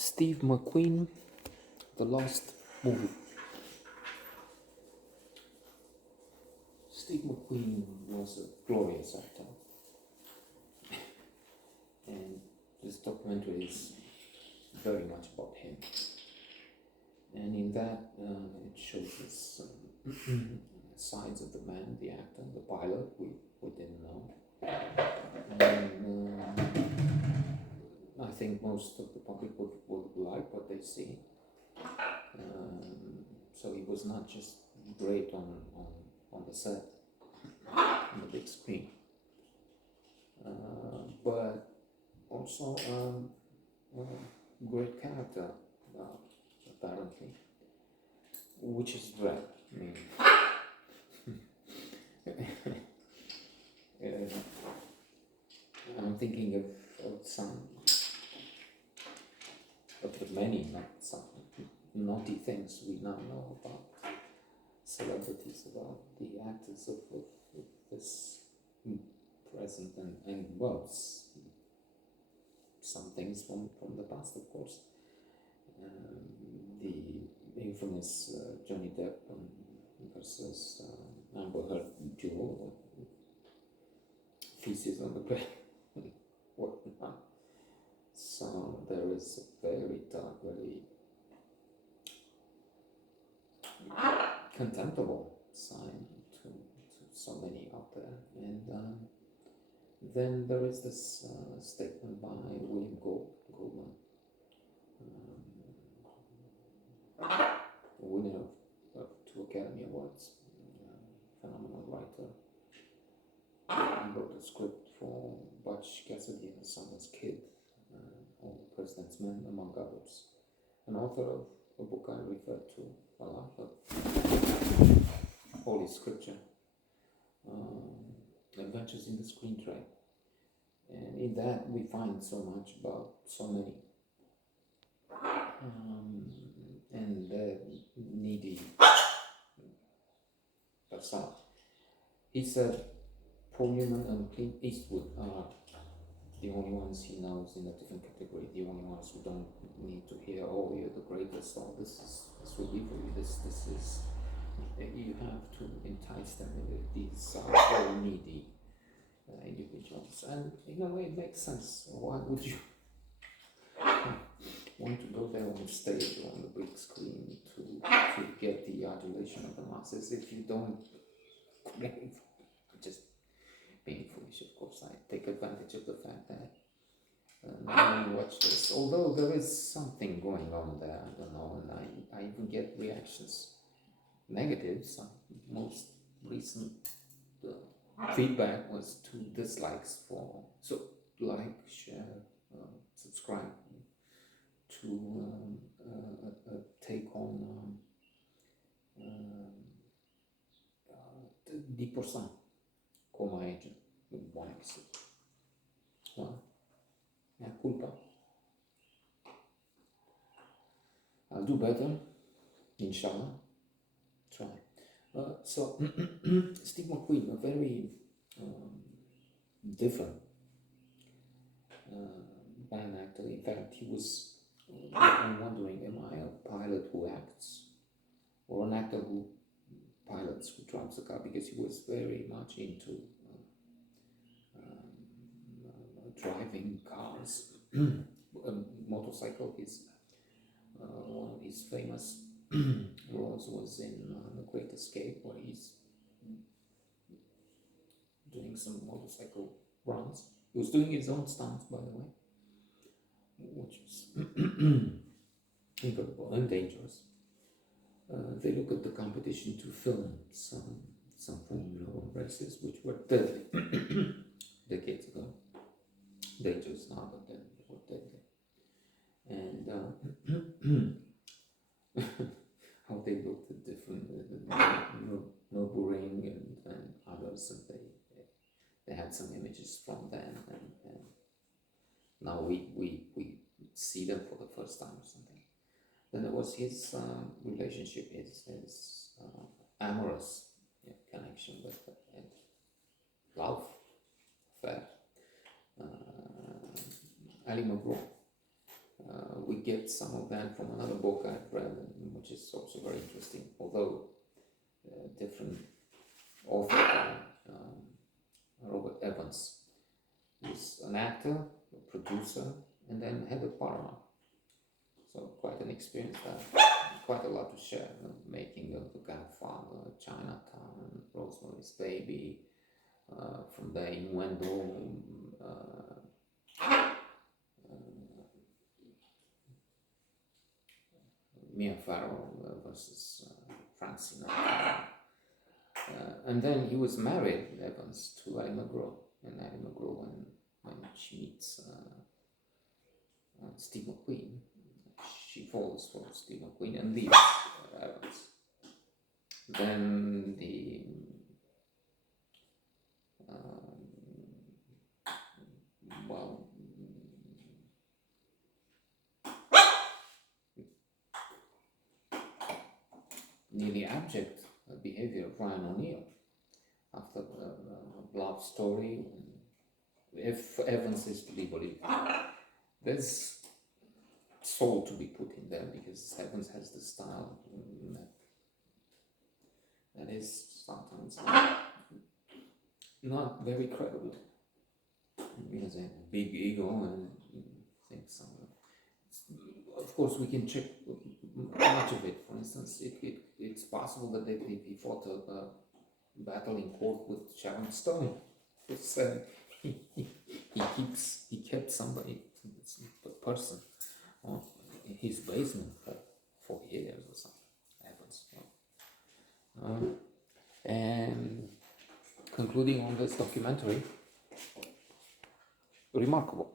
Steve McQueen, The Lost Movie. Steve McQueen was a glorious actor, and this documentary is very much about him. And in that, it shows us sides of the man, the actor, the pilot. We didn't know. And I think most of the public would like what they see. So he was not just great on the set, on the big screen, but also a great character, apparently, which is rare. I mean, I'm thinking of some of the many, not some naughty things we now know about celebrities, about the actors of this present and well, some things from the past, of course. The infamous Johnny Depp versus Amber Heard duel, feces on the bed, whatnot. So there is a very dark, very contemptible side to so many out there. And then there is this statement by William Goldman, winner of 2 Academy Awards, phenomenal writer. He wrote a script for Butch Cassidy and the Sundance Kid, or President's Men, among others. An author of a book I refer to a lot, Holy Scripture, Adventures in the Screen Trade. And in that we find so much about so many. And the needy persona. He said Paul Newman and Clint Eastwood are the only ones he knows in a different category, the only ones who don't need to hear, oh, you're the greatest, or this will be for you, this is, you have to entice them. These are very needy individuals, and in a way it makes sense. Why would you want to go there on stage or on the big screen to get the adulation of the masses if you don't crave? Just being foolish, of course. I take advantage of the fact that no one watched this, although there is something going on there, I don't know, and I even get reactions, negatives. Most recent feedback was 2 dislikes for, so like, share, subscribe to a take on 10% come agent with 1 episode. Well, mea culpa. I'll do better, inshallah. Try. So Steve McQueen, a very different band actor. In fact, he was. I'm wondering, am I a pilot who acts, or an actor who pilots, who drives a car? Because he was very much into driving cars, a motorcycle. His one of his famous roles was in The Great Escape, where he's doing some motorcycle runs. He was doing his own stunts, by the way, which was incredible and dangerous. They look at the competition to film some Formula 1 races, which were deadly decades ago. Dangerous now, but then they were deadly. And how they looked at different Nürburgring and others, and they had some images from them, and now we see them for the first time or something. Then there was his relationship, his amorous connection with and love affair, Ali McGraw. We get some of that from another book I've read, which is also very interesting, although different author, Robert Evans, is an actor, a producer, and then head of Paramount. So quite an experience there, quite a lot to share. Making of The Godfather, Chinatown, Rosemary's Baby, From the Innuendo, Mia Farrow versus Frank Sinatra. And then he was married, Evans, to Ally McGraw. And Ally McGraw, when she meets Steve McQueen, she falls for Steve McQueen and leaves Evans. Then the nearly abject behavior of Ryan O'Neal after the love story. If Evans is to be believed, there's soul to be put in there, because Evans has the style that is sometimes not very credible. He has a big ego and thinks. Of course, we can check much of it. For instance, it's possible that he fought a battle in court with Sharon Stone. He kept somebody, a person, in his basement for years or something. Evans. And concluding on this documentary, remarkable.